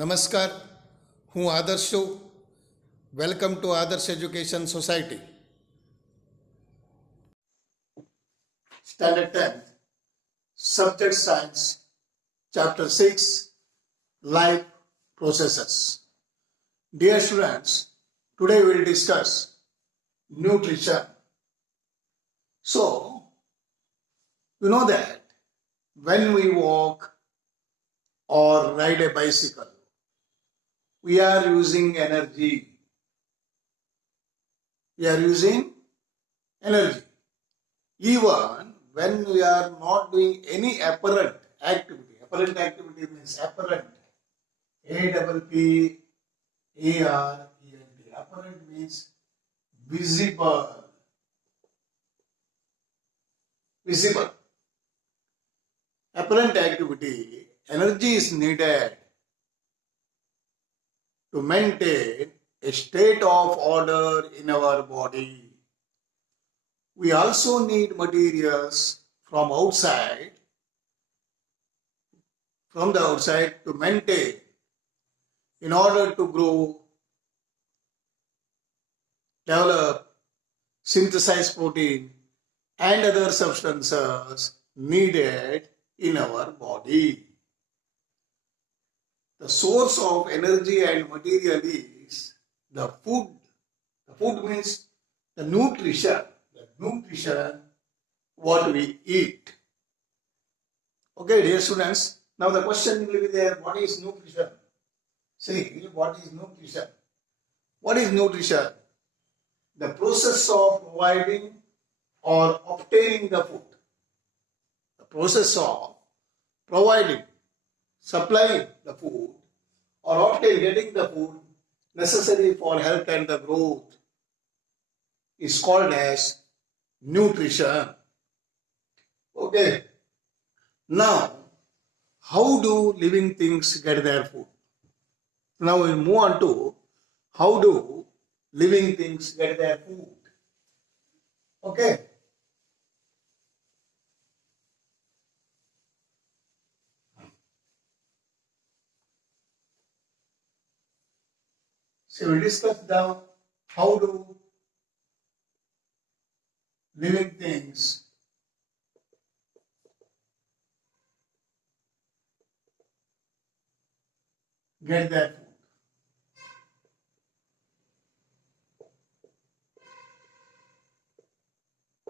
નમસ્કાર, હું આદર્શ છું. વેલકમ ટુ આદર્શ education society. Standard 10th, Subject Science, Chapter 6, Life Processes. Dear students, today we will discuss nutrition. So, you know that when we walk or ride a bicycle, we are using energy. We are using energy. Even when we are not doing any apparent activity. Apparent activity means apparent. A-P-P-A-R-E-N-T. Apparent means visible. Visible. Apparent activity, energy is needed to maintain a state of order in our body. We also need materials from the outside to maintain in order to grow, develop, synthesize protein and other substances needed in our body. The source of energy and material is the food. The food means the nutrition. The nutrition, what we eat. Okay, dear students. Now the question will be there, what is nutrition? See, what is nutrition? What is nutrition? The process of providing or obtaining the food. The process of providing, supplying the food or getting the food necessary for health and the growth is called as nutrition. Okay. Now, how do living things get their food? Now we move on to how do living things get their food. Okay. So we discuss now how do living things get their food.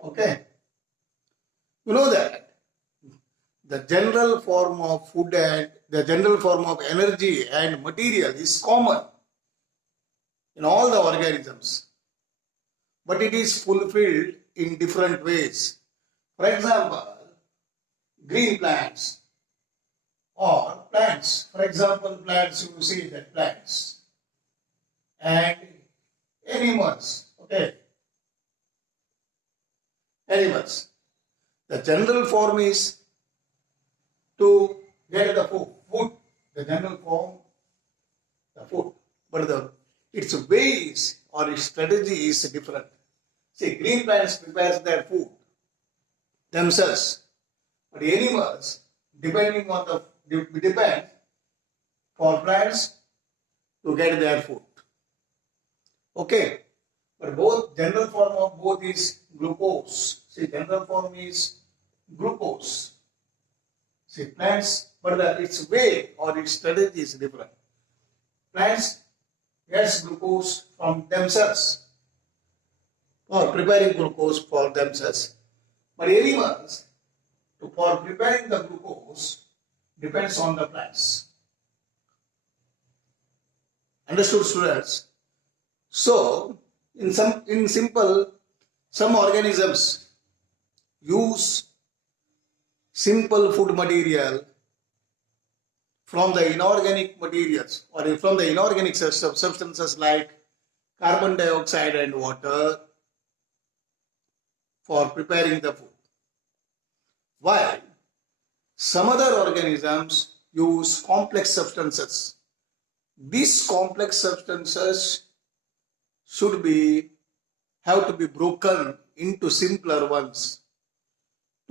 Okay. You know that the general form of food and the general form of energy and material is common in all the organisms, but it is fulfilled in different ways. For example, green plants or plants. For example, plants, you see that plants and animals. Okay. Animals. The general form is to get the food. The general form, the food. But its ways or its strategy is different. See, green plants prepare their food themselves. But animals, depend for plants to get their food. Okay. But both general form of both is glucose. See, general form is glucose. See, plants, but its way or its strategy is different. Plants gets glucose from themselves or preparing glucose for themselves. But animals, for preparing the glucose, depends on the plants. Understood, students? So, in simple, some organisms use simple food material from the inorganic materials or from the inorganic substances like carbon dioxide and water for preparing the food. While some other organisms use complex substances. These complex substances have to be broken into simpler ones.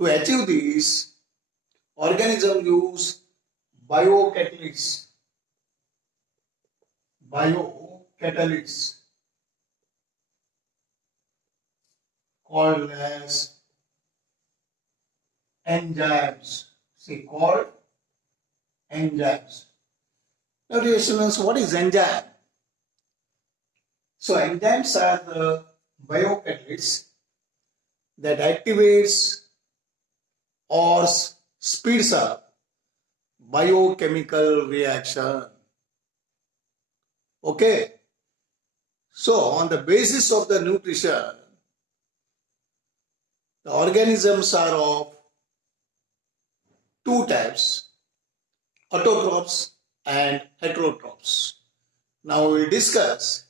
To achieve this, organisms use biocatalysts. biocatalysts called as enzymes. See, called enzymes. Now, dear students, what is enzyme? So, enzymes are the biocatalysts that activates or speeds up biochemical reaction. Okay. So, on the basis of the nutrition, the organisms are of two types, autotrophs and heterotrophs. Now we will discuss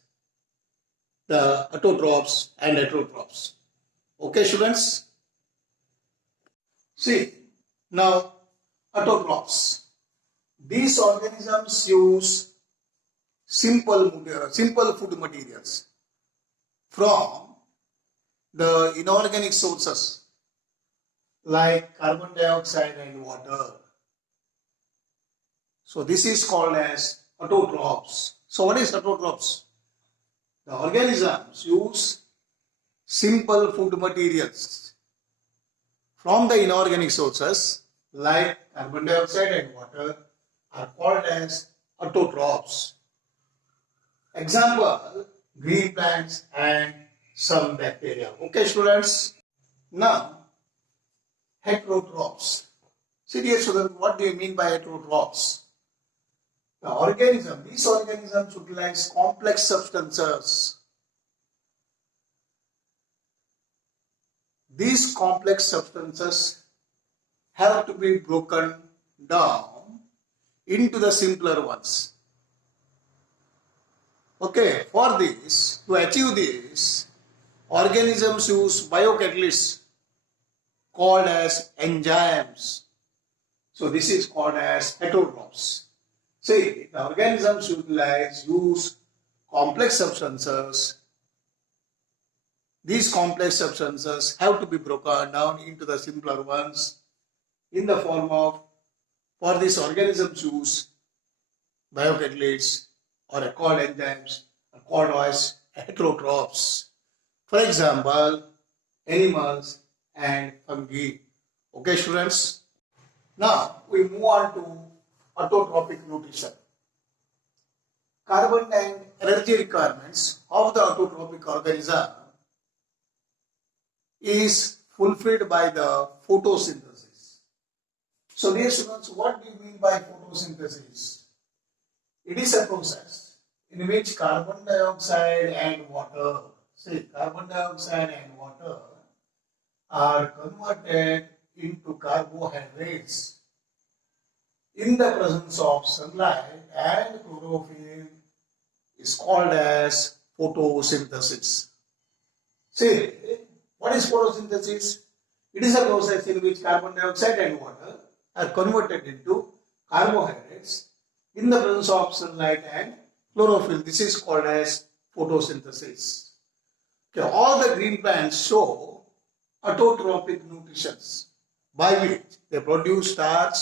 the autotrophs and heterotrophs. Okay, students? See, now autotrophs. These organisms use simple food materials from the inorganic sources like carbon dioxide and water. So this is called as autotrophs. So what is autotrophs? The organisms use simple food materials from the inorganic sources like carbon dioxide and water are called as autotrophs. Example, green plants and some bacteria. Okay, students? Now, heterotrophs. See, dear students, what do you mean by heterotrophs? These organisms utilize complex substances. These complex substances have to be broken down into the simpler ones. Okay, for this, to achieve this, organisms use biocatalysts called as enzymes. So this is called as heterotrophs. See, the organisms use complex substances. These complex substances have to be broken down into the simpler ones in the form of, for these organisms use biocatalysts or are called enzymes are called as heterotrophs. For example, animals and fungi. Okay, students? Now, we move on to autotrophic nutrition. Carbon and energy requirements of the autotrophic organism is fulfilled by the photosynthesis. So, dear students, what do you mean by photosynthesis? It is a process in which carbon dioxide and water, carbon dioxide and water are converted into carbohydrates in the presence of sunlight, and chlorophyll is called as photosynthesis. See, what is photosynthesis? It is a process in which carbon dioxide and water are converted into carbohydrates in the presence of sunlight and chlorophyll. This is called as photosynthesis. Okay, all the green plants show autotrophic nutrition by which they produce starch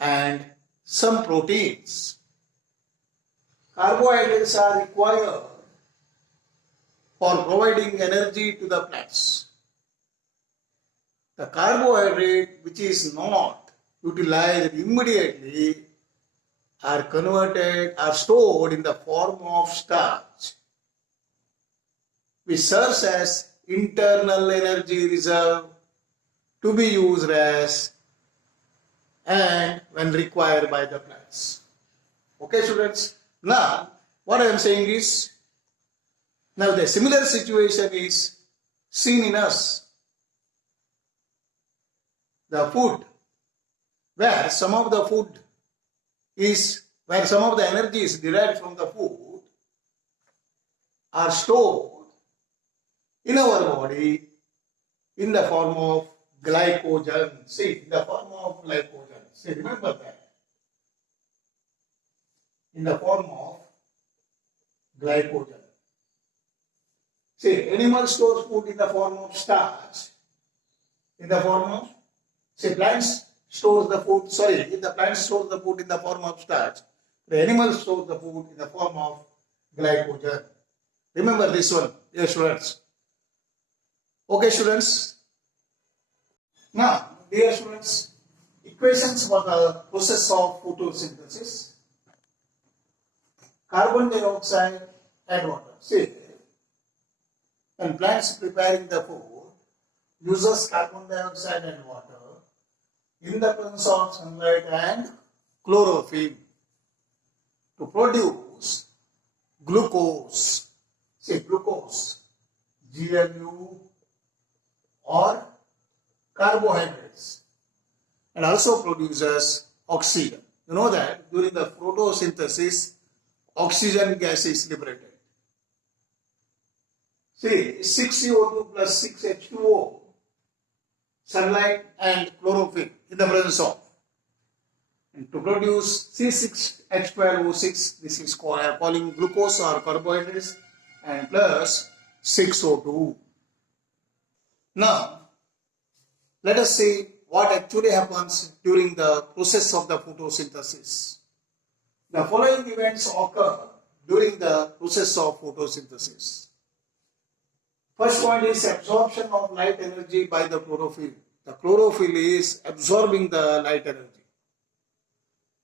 and some proteins. Carbohydrates are required for providing energy to the plants. The carbohydrate which is not utilized immediately are stored in the form of starch, which serves as internal energy reserve to be used as and when required by the plants. Okay, students? Now, what I am saying is, now the similar situation is seen in us. The food, where some of the energy is derived from the food, are stored in our body in the form of glycogen. In the form of glycogen. Remember that. In the form of glycogen. Animal stores food in the form of starch. In the form of, plants stores the food, the plant stores the food in the form of starch, The animals store the food in the form of glycogen. Remember this one, yes, students. Okay, students. Now, dear students, equations for the process of photosynthesis. Carbon dioxide and water. See, when plants preparing the food, uses carbon dioxide and water in the presence of sunlight and chlorophyll to produce glucose. Say glucose, GLU or carbohydrates, and also produces oxygen. You know that during the photosynthesis, oxygen gas is liberated. See, 6CO2 plus 6H2O, sunlight and chlorophyll in the presence of. And to produce C6H12O6, this is calling glucose or carbohydrates, and plus 6O2. Now, let us see what actually happens during the process of the photosynthesis. The following events occur during the process of photosynthesis. First point is absorption of light energy by the chlorophyll. The chlorophyll is absorbing the light energy.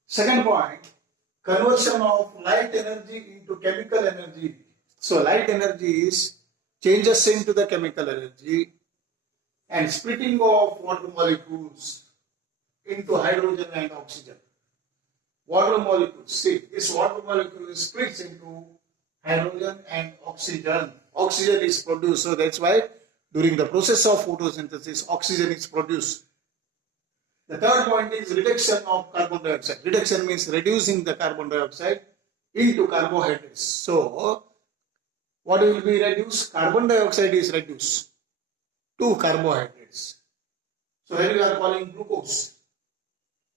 Second point, conversion of light energy into chemical energy. So light energy is changes into the chemical energy, and splitting of water molecules into hydrogen and oxygen. Water molecules, see, this water molecule splits into hydrogen and oxygen. Oxygen is produced, so that's why during the process of photosynthesis, oxygen is produced. The third point is reduction of carbon dioxide. Reduction means reducing the carbon dioxide into carbohydrates. So, what will be reduced? Carbon dioxide is reduced to carbohydrates. So, here we are calling glucose.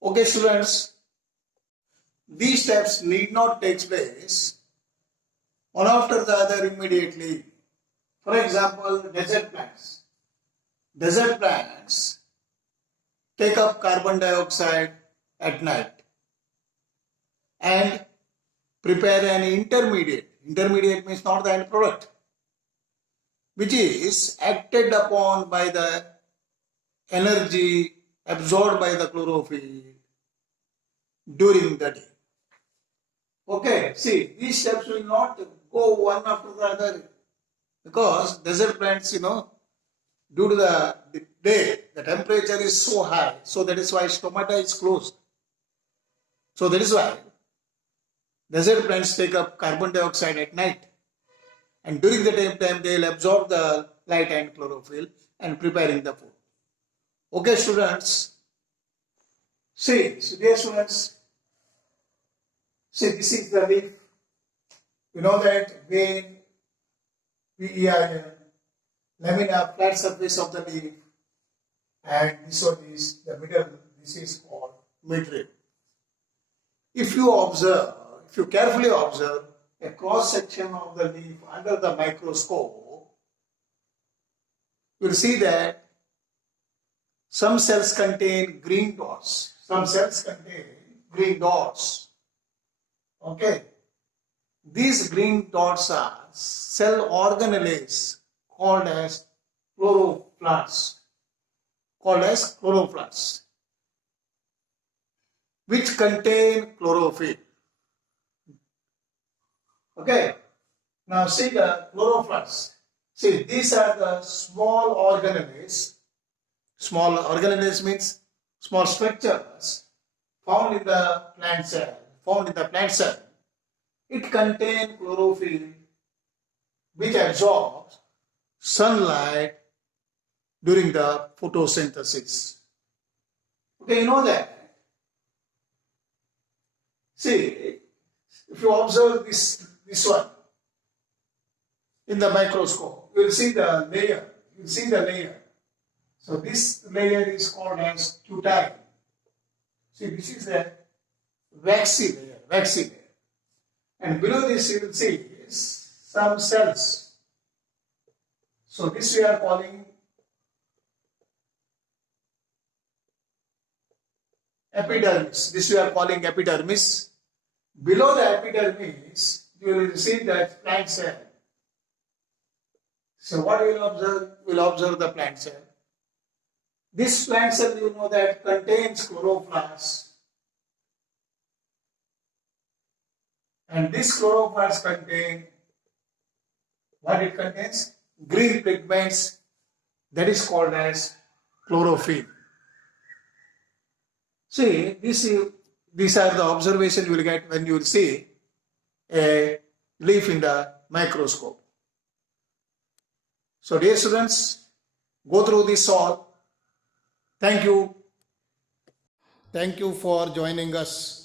Okay, students. These steps need not take place one after the other immediately. For example, desert plants. Desert plants take up carbon dioxide at night and prepare an intermediate. Intermediate means not the end product, which is acted upon by the energy absorbed by the chlorophyll during the day. Okay, see, these steps will not go one after the other because desert plants, due to the day, the temperature is so high, so that is why stomata is closed. So that is why desert plants take up carbon dioxide at night, and during the daytime they will absorb the light and chlorophyll and preparing the food. Okay, students. See, dear students, see, this is the leaf. You know that vein, VEIN, lamina, flat surface of the leaf, and this one is the middle, this is called midrib. If you carefully observe a cross section of the leaf under the microscope, you will see that some cells contain green dots. Some cells contain green dots. Okay. These green dots are cell organelles called as chloroplasts. Which contain chlorophyll. Okay. Now see the chloroplasts. See, these are the small organelles. Small organelles means small structures found in the plant cell. It contains chlorophyll which absorbs sunlight during the photosynthesis. Okay, you know that. See, if you observe this one in the microscope, you will see the layer. So this layer is called as cutyl. See, this is a waxy layer. And below this you will see some cells. So this we are calling epidermis. Below the epidermis, you will receive that plant cell. So what you will observe? You will observe the plant cell. This plant cell, you know, that contains chloroplast. And this chloroplast contain what it contains? Green pigments, that is called as chlorophyll. See, these are the observation you will get when you will see a leaf in the microscope. So dear students, go through this all. Thank you. Thank you for joining us.